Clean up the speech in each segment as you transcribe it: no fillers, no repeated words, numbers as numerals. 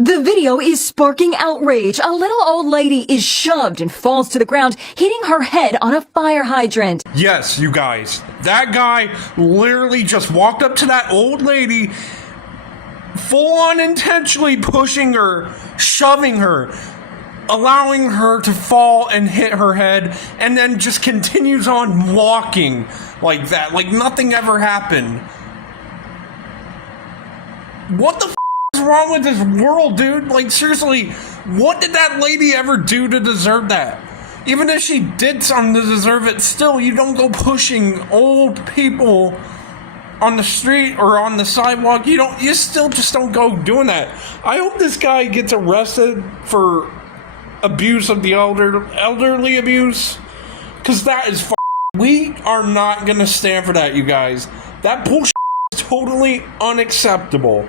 The video is sparking outrage. A little old lady is shoved and falls to the ground, hitting her head on a fire hydrant. Yes, you guys. That guy literally just walked up to that old lady, full on intentionally pushing her, shoving her, allowing her to fall and hit her head, and then just continues on walking like that, like nothing ever happened. What the is wrong with this world, dude? Like, seriously, what did that lady ever do to deserve that? Even if she did something to deserve it, still, you don't go pushing old people on the street or on the sidewalk. You still just don't go doing that. I hope this guy gets arrested for abuse of the elderly abuse, because that is we are not gonna stand for that, you guys. That bullshit is totally unacceptable.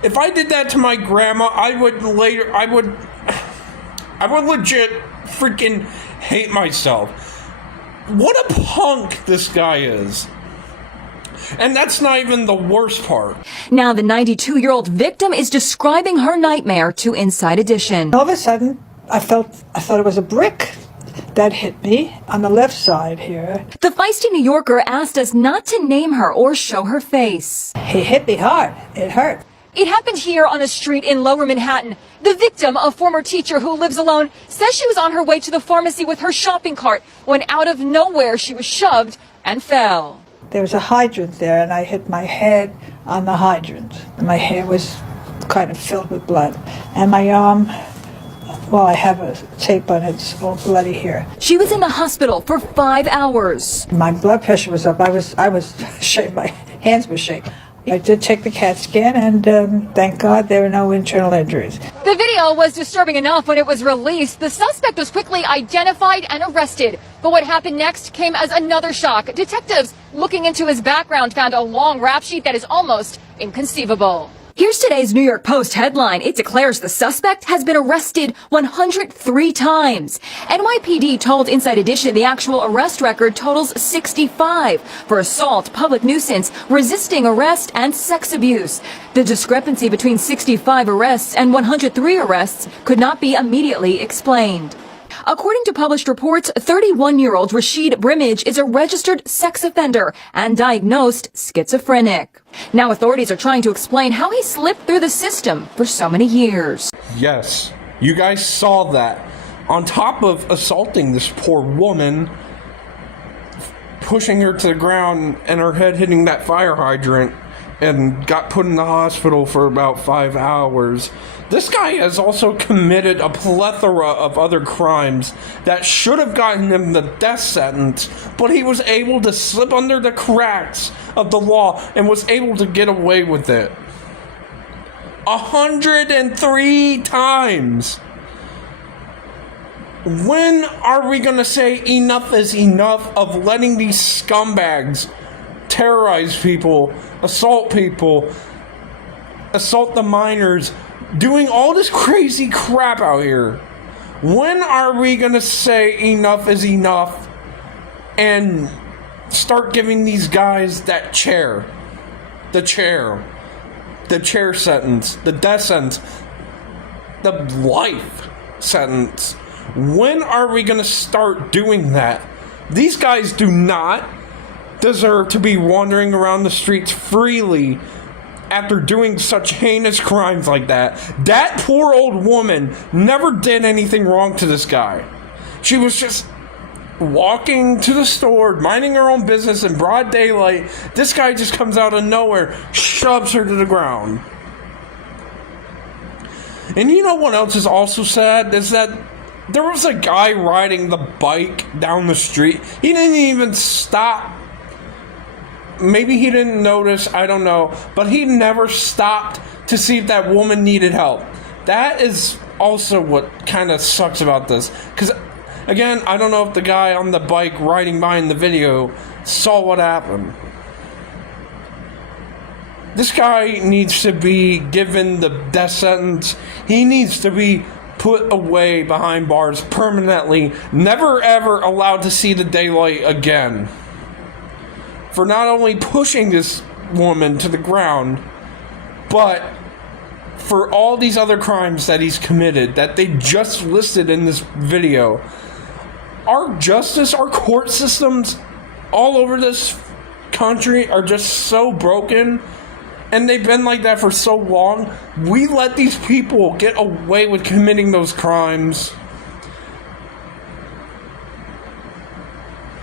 If I did that to my grandma, I would legit freaking hate myself. What a punk this guy is. And that's not even the worst part. Now the 92-year-old victim is describing her nightmare to Inside Edition. All of a sudden, I thought it was a brick that hit me on the left side here. The feisty New Yorker asked us not to name her or show her face. He hit me hard. It hurt. It happened here on a street in Lower Manhattan. The victim, a former teacher who lives alone, says she was on her way to the pharmacy with her shopping cart when out of nowhere she was shoved and fell. There was a hydrant there, and I hit my head on the hydrant. My hair was kind of filled with blood. And my arm, well, I have a tape on it. It's all bloody here. She was in the hospital for 5 hours. My blood pressure was up. I was shaking. My hands were shaking. I did take the CAT scan, and thank God there were no internal injuries. The video was disturbing enough when it was released. The suspect was quickly identified and arrested. But what happened next came as another shock. Detectives looking into his background found a long rap sheet that is almost inconceivable. Here's today's New York Post headline. It declares the suspect has been arrested 103 times. NYPD told Inside Edition the actual arrest record totals 65 for assault, public nuisance, resisting arrest, and sex abuse. The discrepancy between 65 arrests and 103 arrests could not be immediately explained. According to published reports, 31-year-old Rashid Brimage is a registered sex offender and diagnosed schizophrenic. Now authorities are trying to explain how he slipped through the system for so many years. Yes, you guys saw that. On top of assaulting this poor woman, pushing her to the ground and her head hitting that fire hydrant, and got put in the hospital for about 5 hours. This guy has also committed a plethora of other crimes that should have gotten him the death sentence, but he was able to slip under the cracks of the law and was able to get away with it. 103 times! When are we gonna say enough is enough of letting these scumbags terrorize people, assault the minors, doing all this crazy crap out here? When are we gonna say enough is enough and start giving these guys that the chair sentence, the death sentence, the life sentence? When are we gonna start doing that? These guys do not deserve to be wandering around the streets freely after doing such heinous crimes like that. That poor old woman never did anything wrong to this guy. She was just walking to the store, minding her own business in broad daylight. This guy just comes out of nowhere, shoves her to the ground. And you know what else is also sad? Is that there was a guy riding the bike down the street. He didn't even stop. Maybe he didn't notice, I don't know, but he never stopped to see if that woman needed help. That is also what kind of sucks about this. Because, again, I don't know if the guy on the bike riding by in the video saw what happened. This guy needs to be given the death sentence. He needs to be put away behind bars permanently, never ever allowed to see the daylight again. For not only pushing this woman to the ground, but for all these other crimes that he's committed that they just listed in this video. Our justice, our court systems all over this country are just so broken, and they've been like that for so long. We let these people get away with committing those crimes,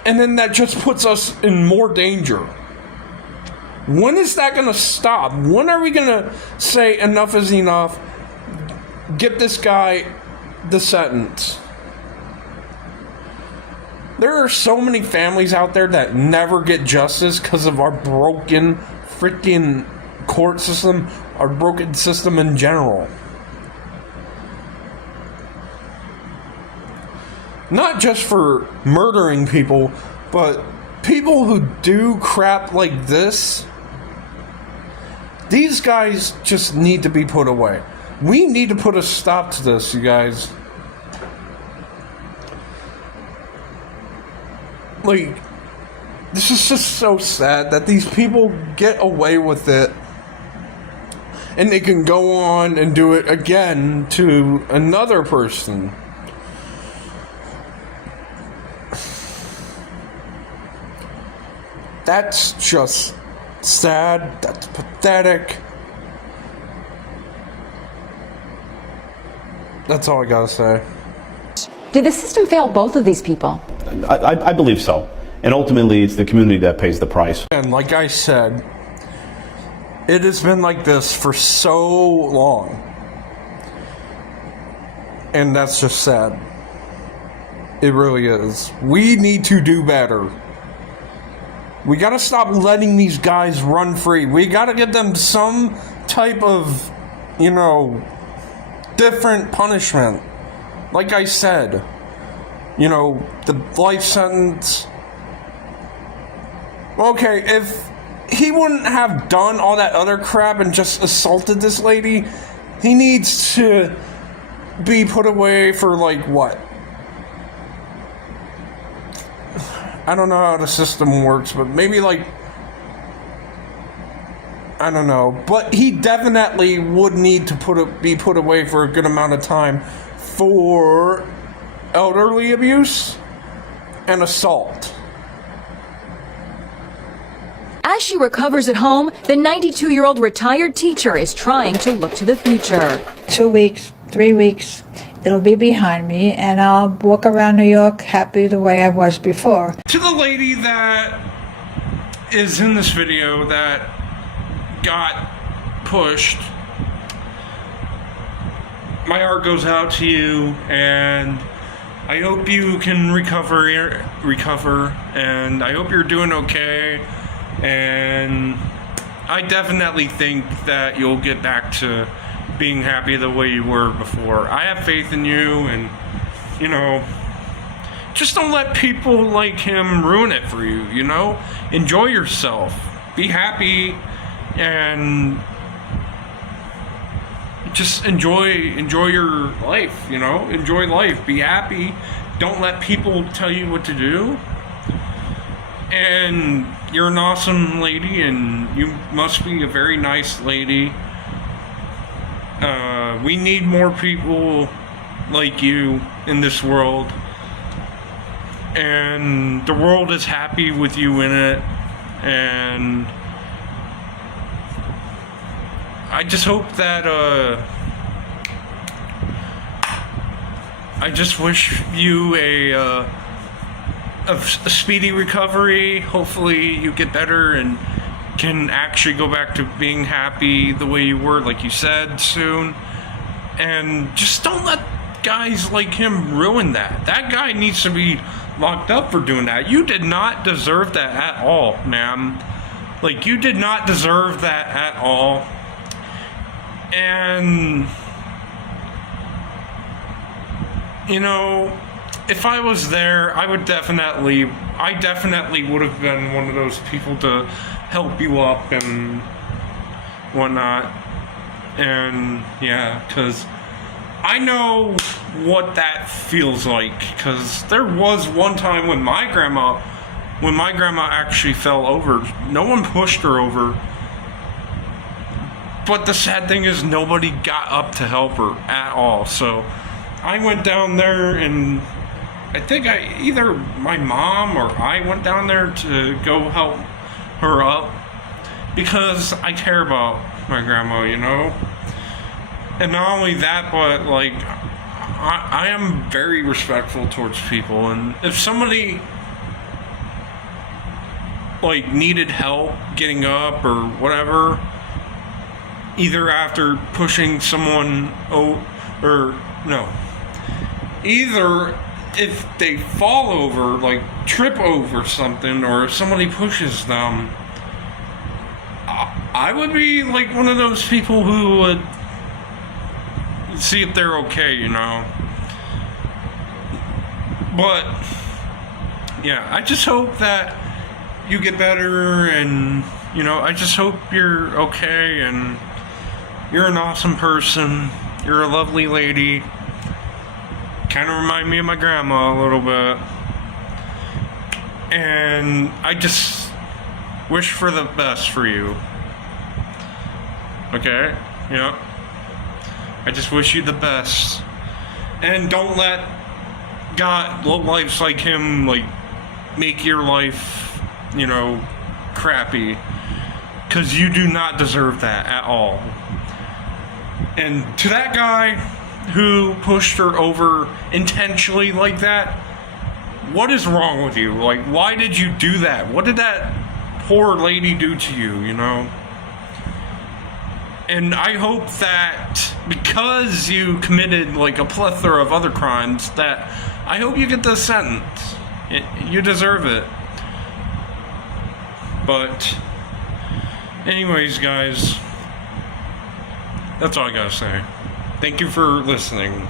and then that just puts us in more danger. When is that going to stop? When are we going to say enough is enough? Get this guy the sentence. There are so many families out there that never get justice because of our broken freaking court system, our broken system in general. Not just for murdering people, but people who do crap like this. These guys just need to be put away. We need to put a stop to this, you guys. Like, this is just so sad that these people get away with it, and they can go on and do it again to another person. That's just sad. That's pathetic. That's all I gotta say. Did the system fail both of these people? I believe so. And ultimately, it's the community that pays the price. And like I said, it has been like this for so long. And that's just sad. It really is. We need to do better. We gotta stop letting these guys run free. We gotta give them some type of, different punishment. Like I said, the life sentence. Okay, if he wouldn't have done all that other crap and just assaulted this lady, he needs to be put away for, what? I don't know how the system works, but maybe, I don't know. But he definitely would need to be put away for a good amount of time for elderly abuse and assault. As she recovers at home, the 92-year-old retired teacher is trying to look to the future. 2 weeks, 3 weeks, it'll be behind me, and I'll walk around New York happy the way I was before. To the lady that is in this video that got pushed, my heart goes out to you, and I hope you can recover, and I hope you're doing okay, and I definitely think that you'll get back to being happy the way you were before. I have faith in you, and just don't let people like him ruin it for you. Enjoy yourself, be happy, and just enjoy your life. Enjoy life, be happy. Don't let people tell you what to do. And you're an awesome lady, and you must be a very nice lady. We need more people like you in this world, and the world is happy with you in it, and I just hope that I just wish you a speedy recovery. Hopefully you get better and can actually go back to being happy the way you were, like you said, soon. And just don't let guys like him ruin that. That guy needs to be locked up for doing that. You did not deserve that at all, ma'am. You did not deserve that at all. And if I was there, I definitely would have been one of those people to help you up and whatnot. And yeah, because I know what that feels like, because there was one time when my grandma actually fell over. No one pushed her over. But the sad thing is, nobody got up to help her at all. So I went down there, and I think either my mom or I went down there to go help her up because I care about my grandma, you know? And not only that, but like, I am very respectful towards people, and if somebody like needed help getting up or whatever, either after pushing someone either if they fall over, like trip over something, or if somebody pushes them, I would be like one of those people who would see if they're okay, you know. But yeah, I just hope that you get better, and you know, I just hope you're okay, and you're an awesome person. You're a lovely lady. Kind of remind me of my grandma a little bit. And I just wish for the best for you. Okay? Yeah. I just wish you the best. And don't let lowlifes like him, like, make your life, you know, crappy. Because you do not deserve that at all. And to that guy who pushed her over intentionally like that, what is wrong with you? Like, why did you do that? What did that poor lady do to you, you know? And I hope that because you committed like a plethora of other crimes, that I hope you get the sentence. You deserve it. But anyways, guys, that's all I gotta say. Thank you for listening.